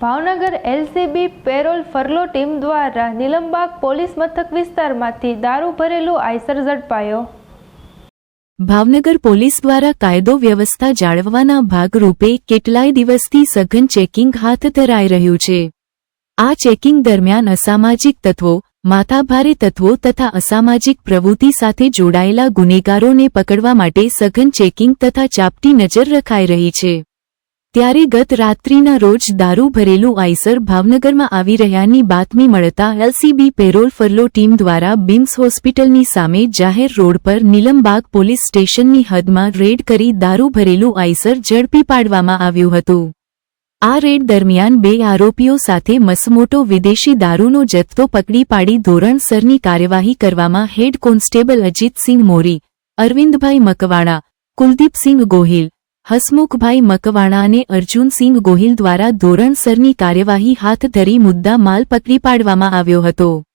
Bhavnagar LCB parole furlough team દ્વારા Nilambag police મથક વિસ્તારમાંથી દારૂ ભરેલું આઈસર ઝડપાયો. ભાવનગર પોલીસ દ્વારા કાયદો વ્યવસ્થા જાળવવાના ભાગરૂપે કેટલાય દિવસથી સઘન ચેકિંગ હાથ ધરાઈ રહ્યું છે. આ ચેકિંગ દરમિયાન અસામાજિક તત્વો, માથાભારે તત્વો તથા અસામાજિક પ્રવૃત્તિ સાથે જોડાયેલા ગુનેગારોને પકડવા માટે સઘન ચેકિંગ તથા ચાપટી નજર રખાઈ રહી છે. ત્યારે ગત રાત્રિના રોજ દારૂ ભરેલું આઈસર ભાવનગરમાં આવી રહ્યાની બાતમી મળતા એલસીબી પેરોલ ફરલો ટીમ દ્વારા બિમ્સ હોસ્પિટલની સામે જાહેર રોડ પર નીલમબાગ પોલીસ સ્ટેશનની હદમાં રેડ કરી દારૂ ભરેલું આઈસર ઝડપી પાડવામાં આવ્યું હતું. આ રેડ દરમિયાન બે આરોપીઓ સાથે મસમોટો વિદેશી દારૂનો જથ્થો પકડી પાડી ધોરણસરની કાર્યવાહી કરવામાં હેડ કોન્સ્ટેબલ અજીતસિંહ મોરી, અરવિંદભાઈ મકવાણા, કુલદીપસિંહ ગોહિલ હસમુખભાઈ મકવાણા અને અર્જુનસિંહ ગોહિલ દ્વારા ધોરણસરની કાર્યવાહી હાથ ધરી મુદ્દા માલ પકડી પાડવામાં આવ્યો હતો.